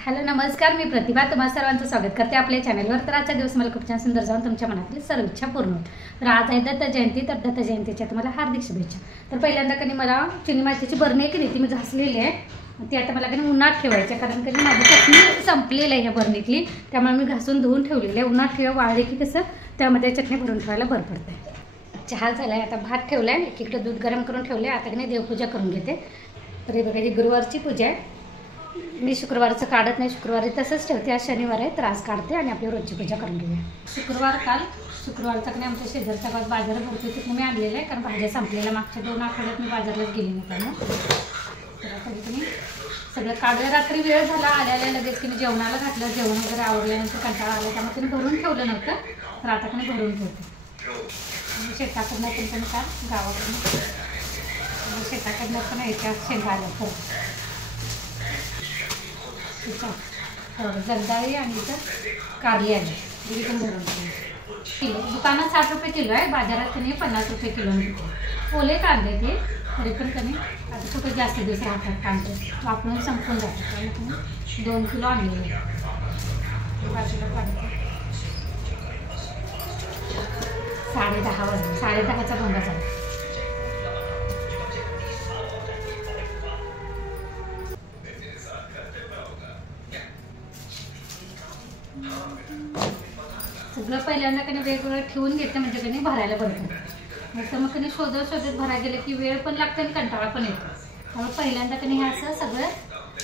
Hello नमस्कार, मी प्रतिभा तुम्हा सर्वांचं स्वागत करते आपल्या चॅनलवर। तर आजच्या दिवस मला खूप छान सुंदर जाऊन तुमच्या मनातली सर्व इच्छा पूर्ण होईल। तर आज आहे दत्त जयंती, तर दत्त जयंतीच्या तुम्हाला हार्दिक शुभेच्छा। तर पहिल्यांदा कधी मला चिनी मातीची बरणी आहे की नाही ती मी घासलेली आहे, ती आता मला कधी उन्हात ठेवायची, कारण कधी माझी चटणी संपलेली आहे ह्या बरणीतली, त्यामुळे मी घासून धुवून ठेवलेली आहे। उन्हात ठेवा वाळली की कसं त्यामध्ये चटणी भरून ठेवायला बरं पडते। चहा झाला आहे, आता भात ठेवला आहे, एकीकडे दूध गरम करून ठेवले, आता की नाही देवपूजा करून घेते। तर हे बघा ही गुरुवारची पूजा आहे। मी शुक्रवारचं काढत नाही, शुक्रवारी तसंच ठेवते। आज शनिवार आहे तर आज काढते आणि आपली रोजची पूजा करून घेऊया। शुक्रवारचा नाही आमच्या शेजारचा बाजार भरतो, तिथे मी आणलेलं आहे, कारण भाज्या संपलेल्या मागच्या 2 आठवड्यात मी बाजारलाच गेली नाही त्यामुळे। तर आता तुम्ही सगळं काढूया। रात्री वेळ झाला, आल्याला लगेच की मी जेवणाला घातलं, जेवण वगैरे आवडल्यानंतर कंटाळा आला, त्यामुळे तुम्ही भरून ठेवलं नव्हतं, तर आता की भरून ठेवते। शेताकडनं पण का गावाकडनं शेताकडनं पण याच्या शेंगा आल्या परत जगदाळी आणि इथं कारली आली, तरी पण भरून किलो। दुकानात 60 रुपये किलो आहे, बाजारात कमी 50 रुपये किलो मिळते। ओले कांदे ते तरी पण कमी, आता खूपच जास्त दिवस राहतात कांदे, वापरून संपून जातात, त्यामुळे तुम्ही 2 किलो आणलेले बाजूला काढते। 10:30 वाजले, 10:30चा भोंगा झाला। सगळं पहिल्यांदा कधी वेगवेगळं ठेवून घेतलं म्हणजे कधी भरायला बरं पडतं, नाही तर मग कधी शोधत भरायला गेलं की वेळ पण लागतं आणि कंटाळा पण येतो। त्यामुळे पहिल्यांदा कधी हे असं सगळं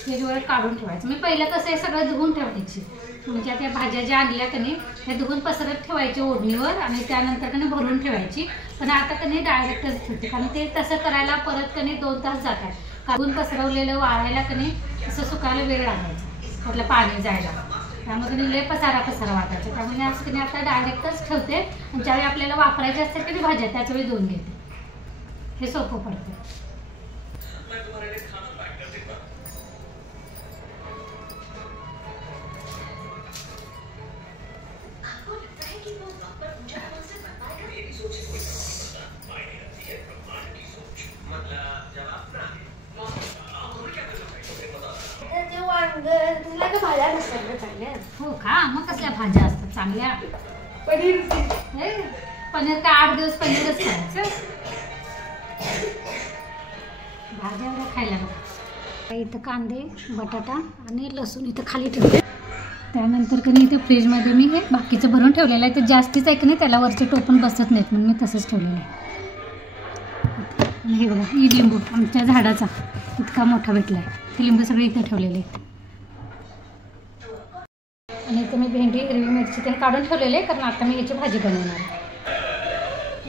वेगवेगळं काढून ठेवायचं। मी पहिलं कसं आहे सगळं धुवून ठेवायची, म्हणजे आता भाज्या ज्या आणल्या कधी त्या धुवून पसरत ठेवायची ओढणीवर आणि त्यानंतर कधी भरून ठेवायची, पण आता कधी डायरेक्टच ठेवते, कारण ते तसं करायला परत कधी 2 तास जातात। काढून पसरवलेलं वाळायला कधी असं सुकायला वेळ लागायचा, त्यातलं पाणी जायला, त्यामध्ये लय पसारा वाटायचा। त्यामुळे असं कधी आता डायरेक्टच ठेवते आणि ज्यावेळी आपल्याला वापरायचे असते कधी भाज्या त्याच वेळी धुवून घेते, हे सोपं पडतं। हो का, मग कसल्या भाज्या असतात चांगल्या? पनीर का 8 दिवस पनीरच खायचं, भाज्या एवढ्या खायला नको। इथं कांदे बटाटा आणि लसूण इथं खाली ठेवते, त्यानंतर कधी इथे फ्रीजमध्ये मी हे बाकीचं भरून ठेवलेलं आहे। ते जास्तीच आहे की नाही त्याला वरचे टोपण बसत नाहीत म्हणून मी तसंच ठेवलेलं आहे। आणि हे बघा ही लिंबू आमच्या झाडाचा इतका मोठा भेटला आहे, ते लिंबू सगळे इथे ठेवलेले आहेत। आणि इथे मी भेंडी हिरवी मिरची ते काढून ठेवलेले आहे, कारण आता मी याची भाजी बनवणार आहे।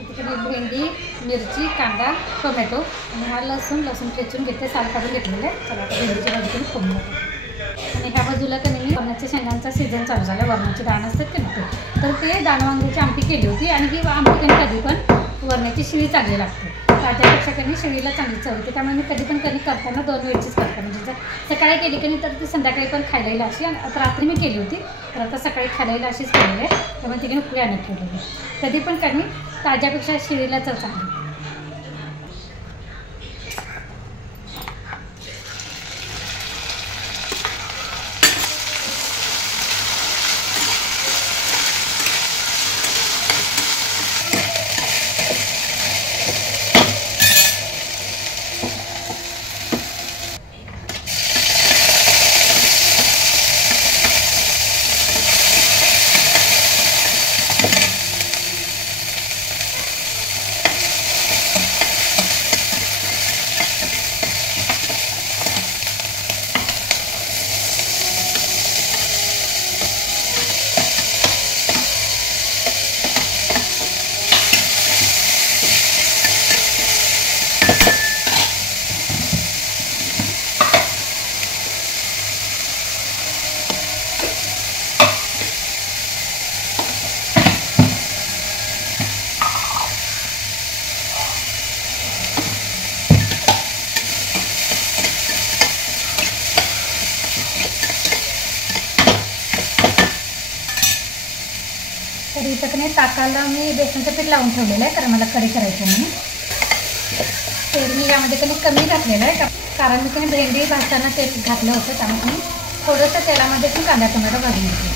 इथे भेंडी मिरची कांदा टोमॅटो आणि हा लसूण ठेचून घेते, साल काढून घेतलेलं आहे। चला आता भेंडीची भाजी करून फोडून घेते। आणि ह्या बाजूला कधी मी वरणाच्या शेंगांचा सीझन चालू झाला, वरणाची दाण असतात की नाही, तर ते दाणवांग्याची आमटी केली होती। आणि ही आमटी कधी पण वरणाची शिळी चांगली लागते, ताज्यापेक्षा कधी शिळीला चांगली चव येते। त्यामुळे मी कधी करताना 2 वेळचीच करते, म्हणजे जर सकाळी केली की नाही तर ती संध्याकाळी पण खायला येईल अशी। आणि आता रात्री मी केली होती, तर आता सकाळी खायला येईल अशीच केलेली आहे, त्यामुळे तिने उकळी आणत ठेवलेली आहे। कधी पण कधी ताज्यापेक्षा शिळीला चव चांगली। तर इथं की नाही ताकाला मी बेसनचं पीठ लावून ठेवलेलं आहे, कारण मला कढी करायची म्हणून। तेल मी यामध्ये कमी घातलेलं आहे, कारण मी भेंडी भाजताना तेल घातलं होतं, त्यामुळे थोडंसं तेलामध्ये पण कांदा टोमॅटो भाजून घेतले.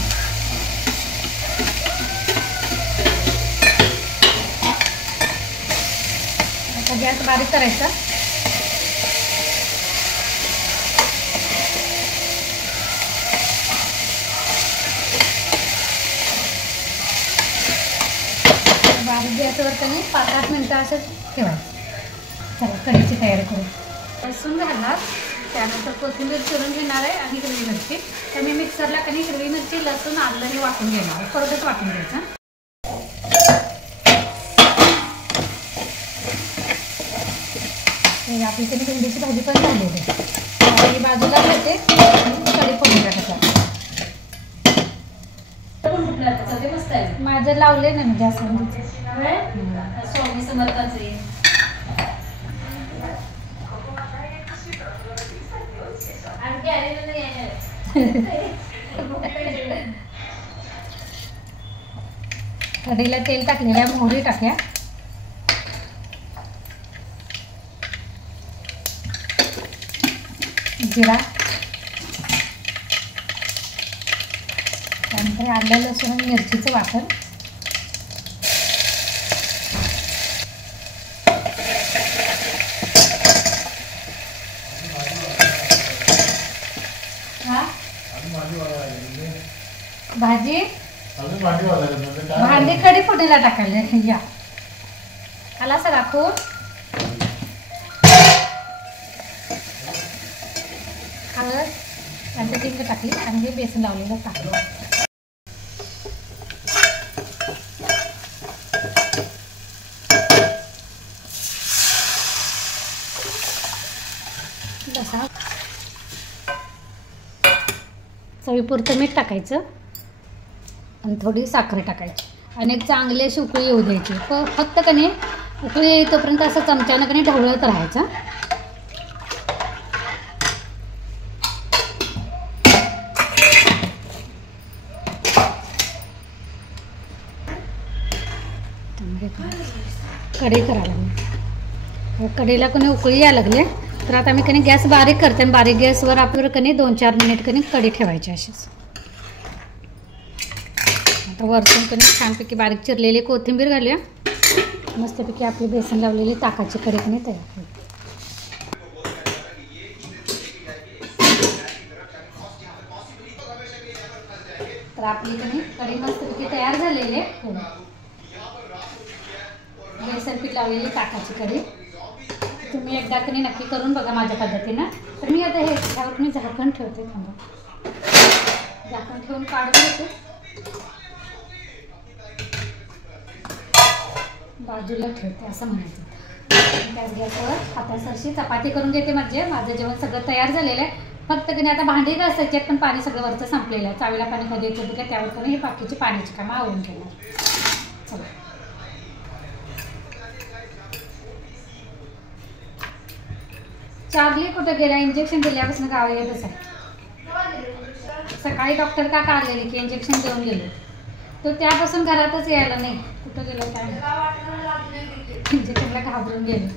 आता गॅस बारीक करायचा. बारीक गॅसवर त्यांनी 5-8 मिनटं असं ठेवायचं. चला कढीची तयारी करू. लसूण घालणार, त्यानंतर कोथिंबीर चिरून घेणार आहे आणि हिरवी मिरची. तर मी मिक्सरला कधी हिरवी मिरची लसूण आलं हे वाटून घेणार, परतच वाटून घ्यायचं. आपली कधी भेंडीची भाजी पण झालेली आहे. बाजूला घेते कढी फोडणी टाकायचं. माझं लावले ना मी जास्वंदीचं. स्वामी समर्थांचे कढईला तेल टाकलेल्या मोहरी टाकल्या. जिरा, त्यानंतर आलं लसूण आणि मिरचीचं वाटण. भाजी भांडी कढी फोडणीला टाकायला या आला असं राखून हळद आणि हिंग टाकली आणि बेसन लावलेलं टाकलं. बसा चवीपुरतं मीठ टाकायचं आणि थोडी साखर टाकायची आणि एक चांगली अशी उकळी येऊ द्यायची. फक्त कणी उकळी येईपर्यंत असं चमच्यानं कणी ढवळत राहायचं. कढई करायला लागली. कढईला कणी उकळी यायला लागले तर आता मी कणी गॅस बारीक करते आणि बारीक गॅसवर आपल्याला कणी 2-4 मिनिट कणी कढी ठेवायची अशीच. आता वरतून कणी छानपैकी बारीक चिरलेली कोथिंबीर घालूया. मस्तपैकी आपली बेसन लावलेली ताकाची कढी कणी तयार होईल. तर आपली कणी कढी मस्तपैकी तयार झालेली आहे. बेसन पीठ लावलेली ताकाची कढी तुम्ही एकदा कणी नक्की करून बघा माझ्या पद्धतीनं. तर मी आता हे ह्यावर मी झाकण ठेवते. थांबा झाकण ठेवून काढून घेते. बाजूला ठेवते असं म्हणायचं. त्याच गॅसवर हातासरशी चपाती करून घेते. म्हणजे माझं जेवण सगळं तयार झालेलं आहे. फक्त कधी आता भांडी घासायची आहेत पण पाणी सगळं वरचं संपलेलं आहे. चावीला पाणी कधी येतं का त्यावर कधी हे बाकीची पाण्याची कामं आवरून घेणार. चला चार्ली कुठं गेला? इंजेक्शन दिल्यापासून गावा येतच आहे. सकाळी डॉक्टर का काढलेली की इंजेक्शन देऊन गेलो. तो त्यापासून घरातच यायला नाही. कुठं गेलो काय इंजेक्शनला घाबरून गेलो.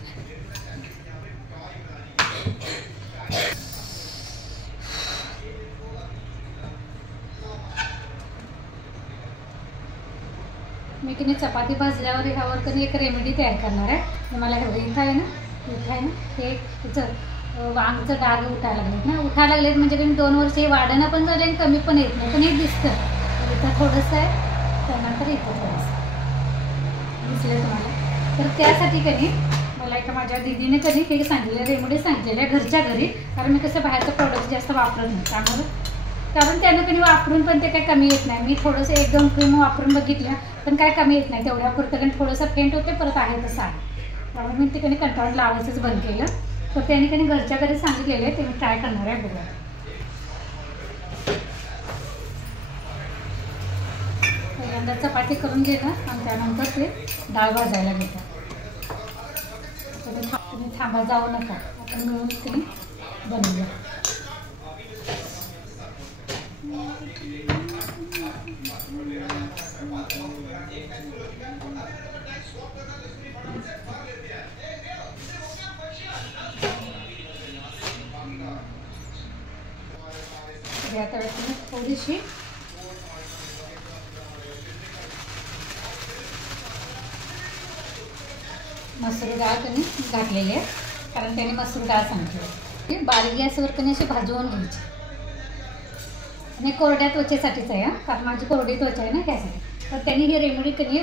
मी की चपाती भाजल्यावर ह्यावर कधी एक रेमेडी तयार करणार आहे. मला हे इथं आहे ना हे वांगचं डाग उठायला लागलेत ना. उठायला लागलेत म्हणजे कधी 2 वर्ष हे वाढणं पण झालं आणि कमी पण येत नाही. पण हे दिसतं इथं थोडंसं आहे त्यानंतर इथं थोडंसं दिसलं तुम्हाला. तर त्यासाठी कधी मला एका माझ्या दीदीने कधी हे सांगितलं रेमेडी सांगितलेलं आहे घरच्या घरी. कारण मी कसं बाहेरचं प्रोडक्ट जास्त वापरत नाही त्यामुळे. कारण त्यानं कधी वापरून पण ते काही कमी येत नाही. मी थोडंसं 1-2 क्रीम वापरून बघितल्या पण काय कमी येत नाही. तेवढ्यापुरतं कारण थोडंसं फेंट होते परत आहे तसं आहे. त्यामुळे मी ते कधी कंटाळून लावायचंच बंद केलं. तर त्यांनी कधी घरच्या घरी सांगितलेले ते मी ट्राय करणार आहे. बघा पहिल्यांदा चपाती करून घेणं आणि त्यानंतर ते डाळ भाजायला घेतात. तुम्ही थांबा जाऊ नका. आपण मिळून तुम्ही बनवूया. या तव्यात मी थोडीशी मसूर डाळ कणी घातलेली आहे, कारण त्याने मसूर डाळ सांगितली. बारीक गॅसवर कणी अशी भाजवून घ्यायची. आणि कोरड्या त्वचेसाठीच आहे, कारण माझी कोरडी त्वचा आहे ना त्यासाठी. तर त्यांनी ही रेमेडी कणी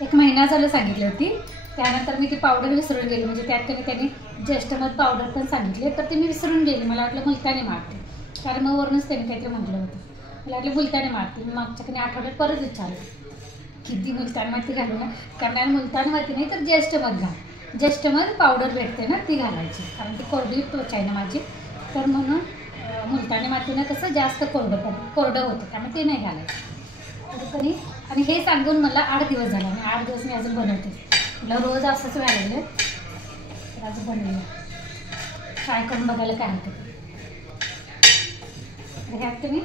1 महिना झालं सांगितली होती. त्यानंतर मी ती पावडर विसरून गेली, म्हणजे त्यात कधी त्यांनी ज्येष्ठमध पावडर पण सांगितले, तर ती मी विसरून गेली. मला वाटलं मुलतानी मारते, कारण मग वरूनच त्यांनी काहीतरी म्हटलं होतं. मला वाटलं मुलतानी मारते. मी मागच्या कधी आठवड्यात परत विचारलं किती मुलतानी माती घालू ना, कारण मुलतानी माती नाही तर ज्येष्ठमध घाल. ज्येष्ठमध पावडर भेटते ना, ती घालायची, कारण ती कोरडी त्वचा आहे ना माझी. तर म्हणून मुलतानी मातीनं कसं जास्त कोरडं होतं, त्यामुळे ते नाही घालायचं. कधी आणि हे सांगून मला 8 दिवस झाले, आणि 8 दिवस मी अजून बनवते. मला रोज असंच घालायला, तर अजून बनवलं. ट्राय करून बघायला काय होतं. ह्यात तुम्ही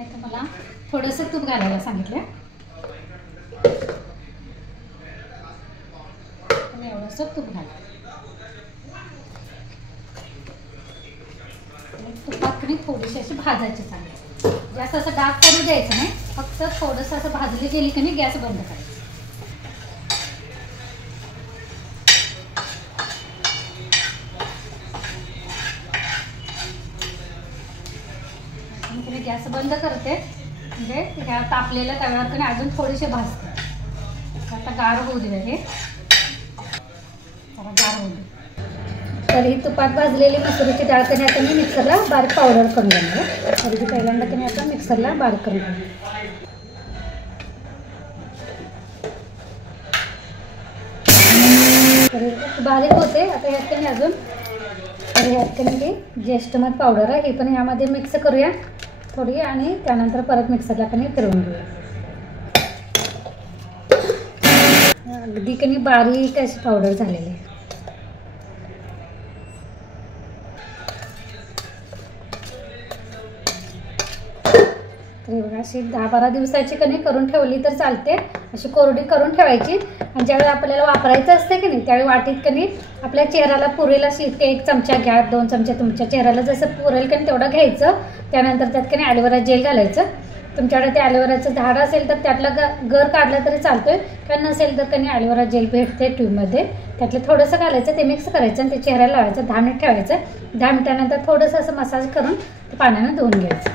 आता मला थोडंसं तूप घालायला सांगितलं, आणि एवढंसं तूप घाला. तुपात तुम्ही थोडीशी अशी भाजायची चांगली, जास्त असं डाग करू द्यायचं नाही, फक्त थोडंसं असं भाजली गेली की नाही गॅस बंद करायचा. मी गॅस बंद करते, म्हणजे ह्या तापलेल्या तव्यावर कधी अजून थोडेसे भाजते. आता गार होऊ दे, हे गार होऊ दे. तर ही तुपात भाजलेली मसुरीची डाळ कधी आता मी मिक्सरला बारीक पावडर करून घेणार. तरी ती पहिल्यांदा कधी आता मिक्सरला बारीक करून घेणार. तर बारीक होते. आता ह्यात कधी अजून, तर ह्यात कधी ज्येष्ठमध पावडर आहे, ही पण ह्यामध्ये मिक्स करूया थोडी, आणि त्यानंतर परत मिक्सरला कधी फिरवून घेऊया. अगदी कधी बारीक अशी पावडर झालेली आहे. तर बघा, अशी 10-12 दिवसाची कणी करून ठेवली तर चालते. अशी कोरडी करून ठेवायची, आणि ज्यावेळी आपल्याला वापरायचं असते की नाही, त्यावेळी वाटीत कणी आपल्या चेहऱ्याला पुरेल अशी इतके 1 चमचा घ्या, 2 चमचे तुमच्या चेहऱ्याला जसं पुरेल कणी तेवढं घ्यायचं. त्यानंतर त्यात कणी ॲलोवेरा जेल घालायचं. तुमच्याकडे ते ॲलोवेराचं झाड असेल तर त्यातलं गर काढलं तरी चालतोय, कारण नसेल तर कणी ॲलोवेरा जेल भेटते ट्यूबमध्ये, त्यातलं थोडंसं घालायचं, ते मिक्स करायचं आणि ते चेहऱ्याला लावायचं. 10 मिनिट ठेवायचं. 10 मिनिटानंतर थोडंसं असं मसाज करून ते पाण्यानं धुवून घ्यायचं.